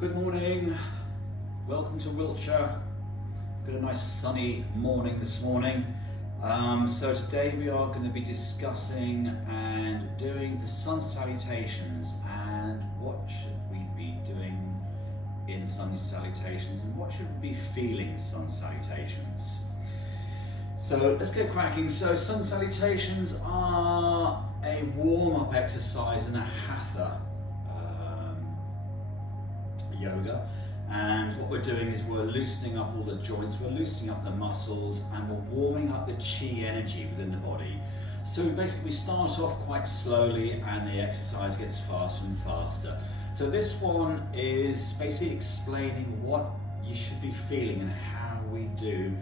Good morning, welcome to Wiltshire. Got a nice sunny morning this morning. So today we are going to be discussing and doing the sun salutations and what should we be doing in sun salutations and what should we be feeling in sun salutations. So let's get cracking. So sun salutations are a warm-up exercise in a Hatha yoga, and what we're doing is we're loosening up all the joints, we're loosening up the muscles, and we're warming up the chi energy within the body. So we start off quite slowly and the exercise gets faster and faster. So this one is basically explaining what you should be feeling and how we do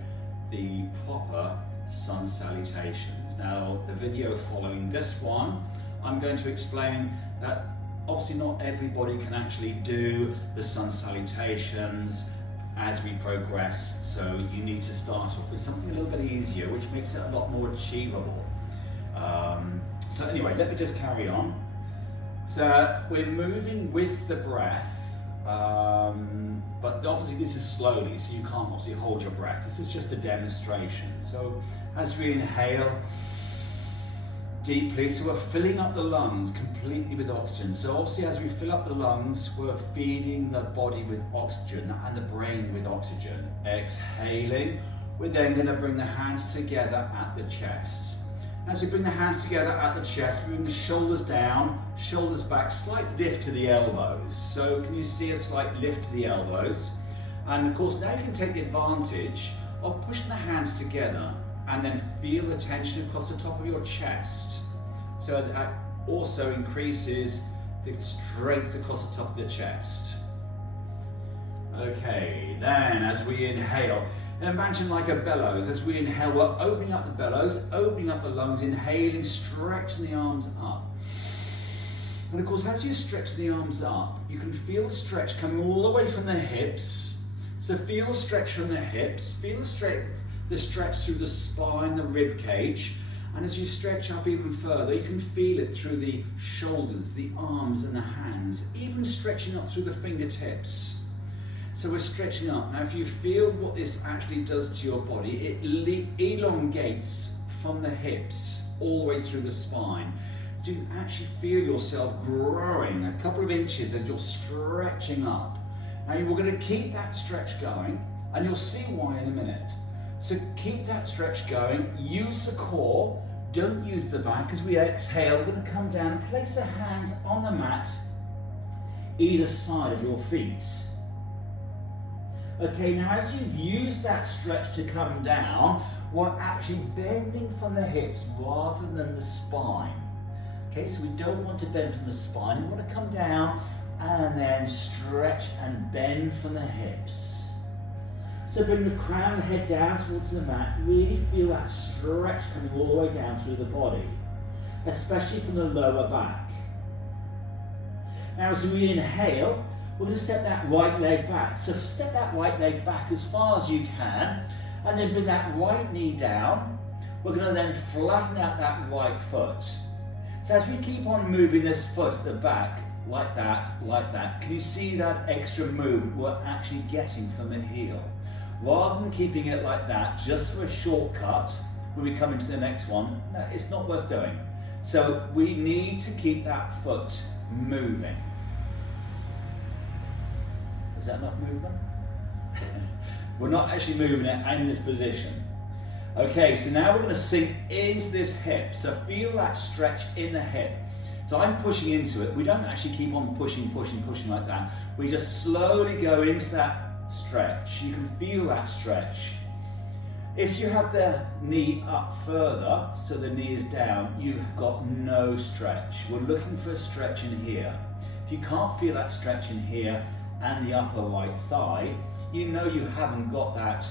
the proper sun salutations. Now the video following this one, I'm going to explain that obviously not everybody can actually do the sun salutations as we progress, so you need to start off with something a little bit easier, which makes it a lot more achievable. So anyway, let me just carry on. So we're moving with the breath, but obviously this is slowly, so you can't obviously hold your breath. This is just a demonstration. So as we inhale deeply, so we're filling up the lungs completely with oxygen. So obviously as we fill up the lungs, we're feeding the body with oxygen and the brain with oxygen. Exhaling, we're then going to bring the hands together at the chest. As we bring the hands together at the chest, we bring the shoulders down, shoulders back, slight lift to the elbows. So can you see a slight lift to the elbows? And of course now you can take the advantage of pushing the hands together and then feel the tension across the top of your chest. So that also increases the strength across the top of the chest. Okay, then as we inhale, imagine like a bellows. As we inhale, we're opening up the bellows, opening up the lungs, inhaling, stretching the arms up. And of course, as you stretch the arms up, you can feel the stretch coming all the way from the hips. So feel the stretch from the hips, feel the stretch through the spine, the rib cage, and as you stretch up even further, you can feel it through the shoulders, the arms and the hands, even stretching up through the fingertips. So we're stretching up. Now if you feel what this actually does to your body, it elongates from the hips all the way through the spine. You can actually feel yourself growing a couple of inches as you're stretching up. Now we're going to keep that stretch going, and you'll see why in a minute. So keep that stretch going, use the core, don't use the back. As we exhale, we're going to come down and place the hands on the mat, either side of your feet. Okay, now as you've used that stretch to come down, we're actually bending from the hips rather than the spine. Okay, so we don't want to bend from the spine, we want to come down and then stretch and bend from the hips. So bring the crown of the head down towards the mat, really feel that stretch coming all the way down through the body, especially from the lower back. Now as we inhale, we're going to step that right leg back. So step that right leg back as far as you can, and then bring that right knee down. We're going to then flatten out that right foot. So as we keep on moving this foot at the back, like that, can you see that extra movement we're actually getting from the heel? Rather than keeping it like that, just for a shortcut, when we come into the next one, no, it's not worth doing. So we need to keep that foot moving. Is that enough movement? We're not actually moving it in this position. Okay, so now we're going to sink into this hip. So feel that stretch in the hip. So I'm pushing into it. We don't actually keep on pushing like that. We just slowly go into that stretch. You can feel that stretch. If you have the knee up further, so the knee is down, you have got no stretch. We're looking for a stretch in here. If you can't feel that stretch in here and the upper right thigh, you know you haven't got that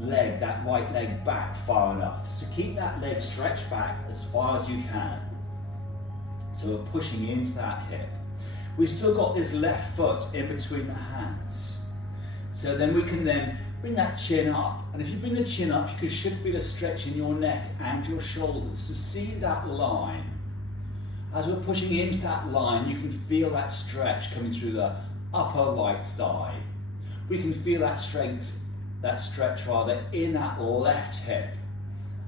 leg, that right leg back far enough. So keep that leg stretched back as far as you can. So we're pushing into that hip. We've still got this left foot in between the hands. So then we can then bring that chin up. And if you bring the chin up, you should feel a stretch in your neck and your shoulders. So see that line. As we're pushing into that line, you can feel that stretch coming through the upper right thigh. We can feel that strength, that stretch rather, in that left hip.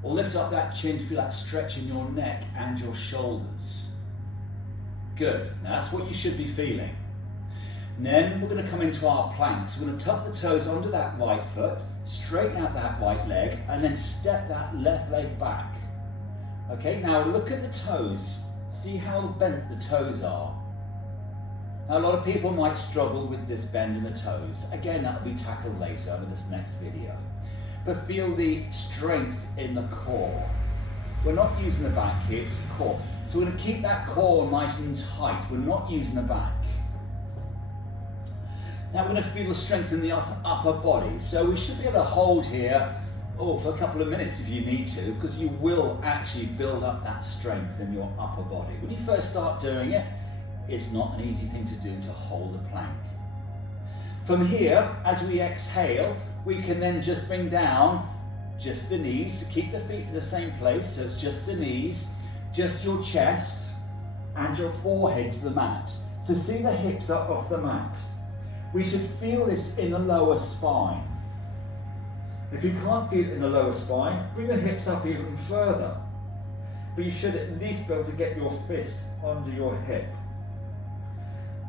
Or lift up that chin to feel that stretch in your neck and your shoulders. Good. Now that's what you should be feeling. And then we're going to come into our planks. We're going to tuck the toes onto that right foot, straighten out that right leg, and then step that left leg back. Okay, now look at the toes. See how bent the toes are. Now a lot of people might struggle with this bend in the toes. Again, that will be tackled later in this next video. But feel the strength in the core. We're not using the back here, it's the core. So we're going to keep that core nice and tight. We're not using the back. Now we're going to feel the strength in the upper body. So we should be able to hold here for a couple of minutes if you need to, because you will actually build up that strength in your upper body. When you first start doing it, it's not an easy thing to do to hold a plank. From here, as we exhale, we can then just bring down just the knees, to keep the feet in the same place, so it's just the knees, just your chest and your forehead to the mat. So see the hips up off the mat. We should feel this in the lower spine. If you can't feel it in the lower spine, bring the hips up even further. But you should at least be able to get your fist under your hip.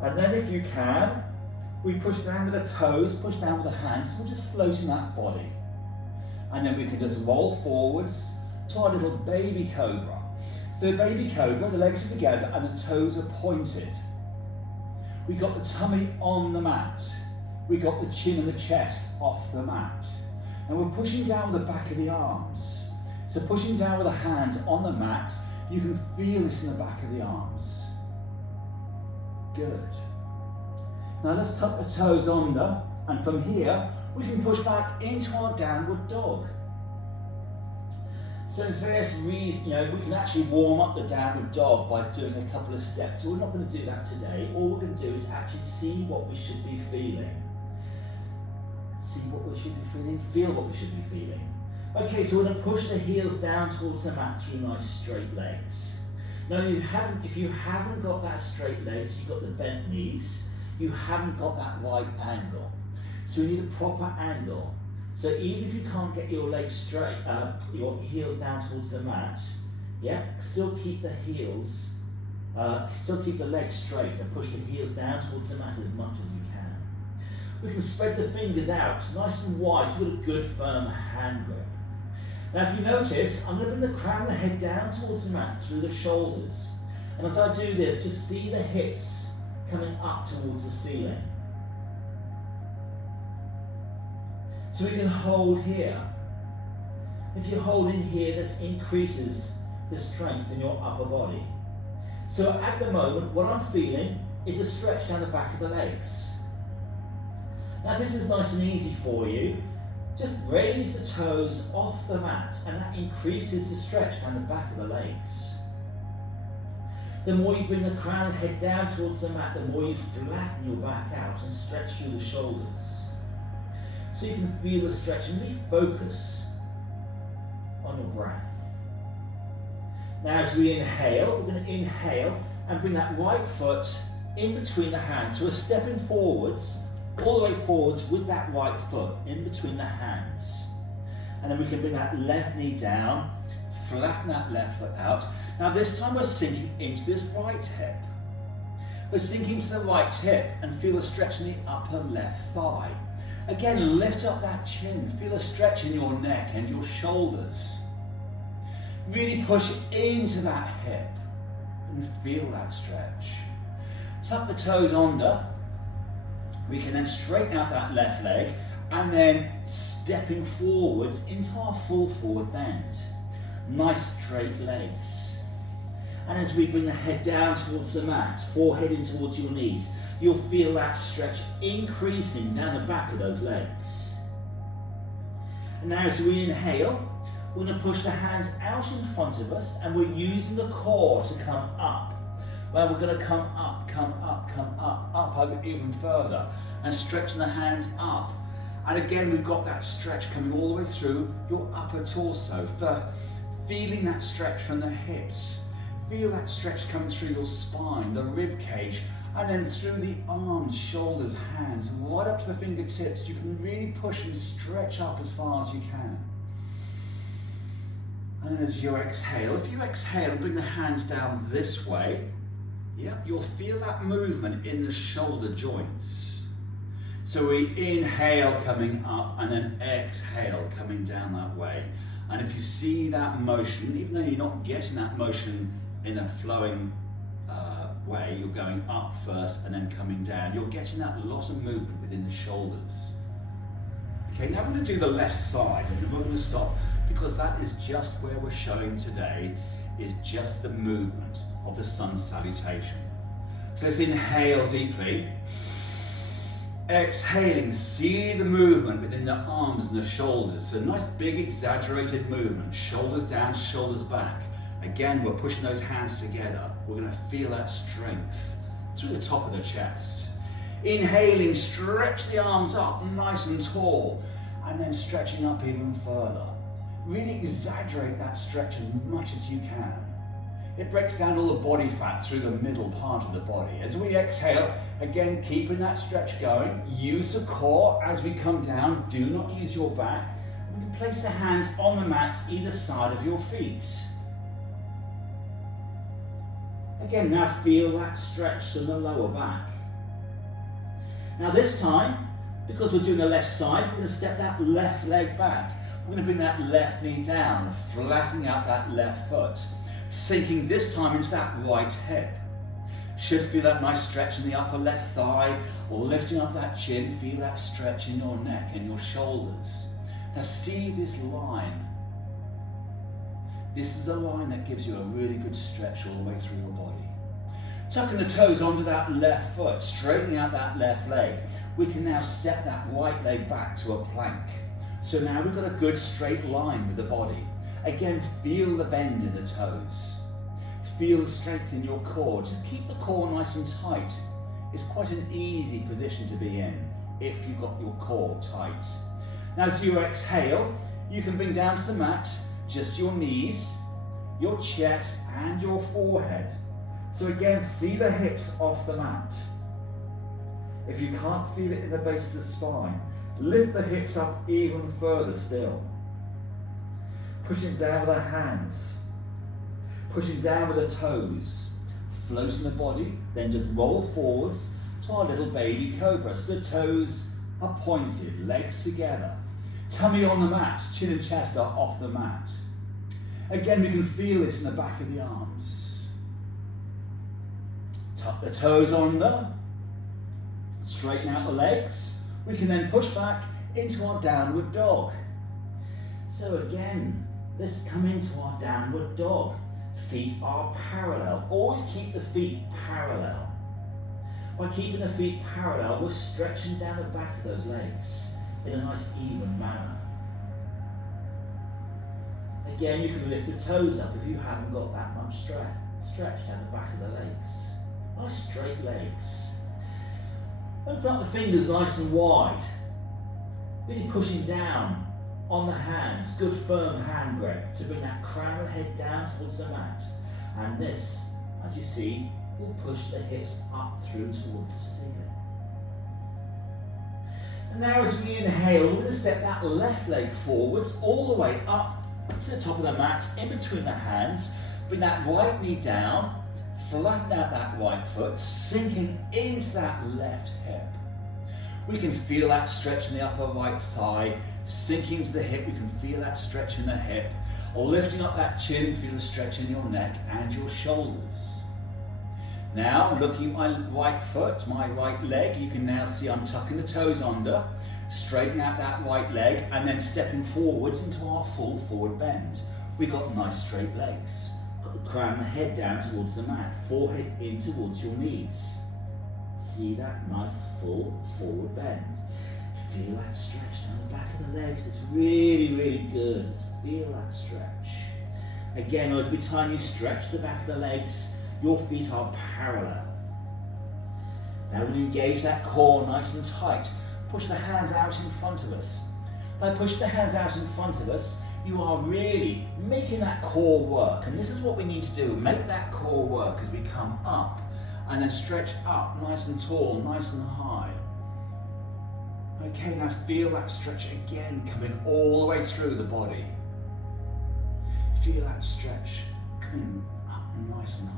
And then if you can, we push down with the toes, push down with the hands, we're just floating that body. And then we can just roll forwards to our little baby cobra. So the baby cobra, the legs are together and the toes are pointed. We got the tummy on the mat. We got the chin and the chest off the mat. And we're pushing down with the back of the arms. So pushing down with the hands on the mat, you can feel this in the back of the arms. Good. Now let's tuck the toes under, and from here, we can push back into our downward dog. So for various reasons, we can actually warm up the downward dog by doing a couple of steps. We're not going to do that today. All we're going to do is actually see what we should be feeling. See what we should be feeling, feel what we should be feeling. Okay, so we're going to push the heels down towards the mat through nice straight legs. Now if you haven't got that straight legs, you've got the bent knees, you haven't got that right angle. So we need a proper angle. So even if you can't get your legs straight, your heels down towards the mat, still keep the heels, still keep the legs straight and push the heels down towards the mat as much as you can. We can spread the fingers out, nice and wide, so we've got a good firm hand grip. Now if you notice, I'm going to bring the crown of the head down towards the mat through the shoulders. And as I do this, just see the hips coming up towards the ceiling. So we can hold here. If you hold in here, this increases the strength in your upper body. So at the moment, what I'm feeling is a stretch down the back of the legs. Now this is nice and easy for you. Just raise the toes off the mat and that increases the stretch down the back of the legs. The more you bring the crown of the head down towards the mat, the more you flatten your back out and stretch through the shoulders. So you can feel the stretch and really focus on your breath. Now as we inhale, we're going to inhale and bring that right foot in between the hands. So we're stepping forwards, all the way forwards with that right foot in between the hands. And then we can bring that left knee down, flatten that left foot out. Now this time we're sinking into this right hip. We're sinking to the right hip and feel a stretch in the upper left thigh. Again, lift up that chin, feel a stretch in your neck and your shoulders. Really push into that hip and feel that stretch. Tuck the toes under. We can then straighten out that left leg and then stepping forwards into our full forward bend. Nice straight legs. And as we bring the head down towards the mat, forehead in towards your knees, you'll feel that stretch increasing down the back of those legs. And now as we inhale, we're going to push the hands out in front of us and we're using the core to come up. Well, we're going to come up, up even further and stretching the hands up. And again, we've got that stretch coming all the way through your upper torso, for feeling that stretch from the hips. Feel that stretch coming through your spine, the rib cage, And then through the arms, shoulders, hands, right up to the fingertips, you can really push and stretch up as far as you can. And as you exhale, if you exhale, bring the hands down this way, you'll feel that movement in the shoulder joints. So we inhale coming up and then exhale coming down that way. And if you see that motion, even though you're not getting that motion in a flowing way, you're going up first and then coming down, you're getting that lot of movement within the shoulders. Okay, now we're going to do the left side, and we're going to stop because that is just where we're showing today, is just the movement of the sun salutation. So let's inhale deeply. Exhaling, see the movement within the arms and the shoulders. So nice big exaggerated movement, shoulders down, shoulders back. Again, we're pushing those hands together. We're going to feel that strength through the top of the chest. Inhaling, stretch the arms up nice and tall, and then stretching up even further. Really exaggerate that stretch as much as you can. It breaks down all the body fat through the middle part of the body. As we exhale, again, keeping that stretch going. Use the core as we come down. Do not use your back. You can place the hands on the mat either side of your feet. Again, now feel that stretch in the lower back. Now this time, because we're doing the left side, we're going to step that left leg back. We're going to bring that left knee down, flattening out that left foot. Sinking this time into that right hip. Should feel that nice stretch in the upper left thigh, or lifting up that chin, feel that stretch in your neck and your shoulders. Now see this line. This is the line that gives you a really good stretch all the way through your body. Tucking the toes onto that left foot, straightening out that left leg. We can now step that right leg back to a plank. So now we've got a good straight line with the body. Again, feel the bend in the toes. Feel the strength in your core. Just keep the core nice and tight. It's quite an easy position to be in if you've got your core tight. Now as you exhale, you can bring down to the mat just your knees, your chest and your forehead. So again, see the hips off the mat. If you can't feel it in the base of the spine, lift the hips up even further still. Pushing down with the hands, pushing down with the toes, floating the body, then just roll forwards to our little baby cobra. So the toes are pointed, legs together, tummy on the mat, chin and chest are off the mat. Again, we can feel this in the back of the arms. Tuck the toes under, straighten out the legs. We can then push back into our downward dog. So again, let's come into our downward dog. Feet are parallel. Always keep the feet parallel. By keeping the feet parallel, we're stretching down the back of those legs in a nice even manner. Again, you can lift the toes up if you haven't got that much stretch down the back of the legs. Nice straight legs. Open up the fingers nice and wide. Really pushing down on the hands. Good firm hand grip to bring that crown of the head down towards the mat. And this, as you see, will push the hips up through towards the ceiling. And now as we inhale, we're going to step that left leg forwards all the way up to the top of the mat, in between the hands. Bring that right knee down, flatten out that right foot, sinking into that left hip. We can feel that stretch in the upper right thigh, sinking to the hip. We can feel that stretch in the hip, or lifting up that chin, feel the stretch in your neck and your shoulders. Now, looking at my right foot, my right leg, you can now see I'm tucking the toes under, straightening out that right leg, and then stepping forwards into our full forward bend. We've got nice straight legs. Got the crown and the head down towards the mat, forehead in towards your knees. See that nice full forward bend. Feel that stretch down the back of the legs. It's really, really good. Just feel that stretch. Again, every time you stretch the back of the legs, your feet are parallel. Now we'll engage that core nice and tight. Push the hands out in front of us. By pushing the hands out in front of us, you are really making that core work. And this is what we need to do. Make that core work as we come up and then stretch up, nice and tall, nice and high. Okay, now feel that stretch again coming all the way through the body. Feel that stretch coming up nice and high.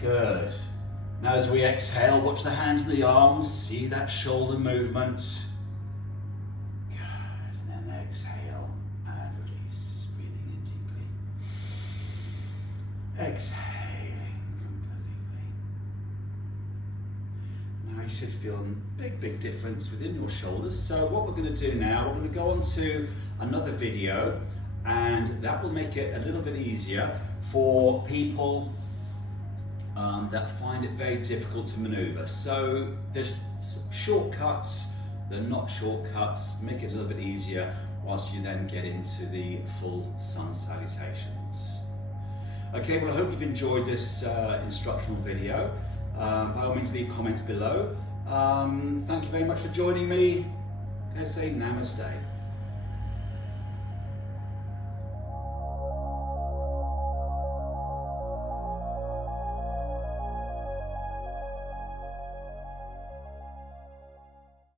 Good. Now as we exhale, watch the hands and the arms, see that shoulder movement. Good, and then exhale and release, breathing in deeply. Exhaling completely. Now you should feel a big difference within your shoulders. So what we're going to do now, we're going to go on to another video, and that will make it a little bit easier for people that find it very difficult to maneuver. So there's shortcuts, they're not shortcuts, make it a little bit easier whilst you then get into the full sun salutations. Okay, well I hope you've enjoyed this instructional video. By all means leave comments below. Thank you very much for joining me. I'm going to say namaste.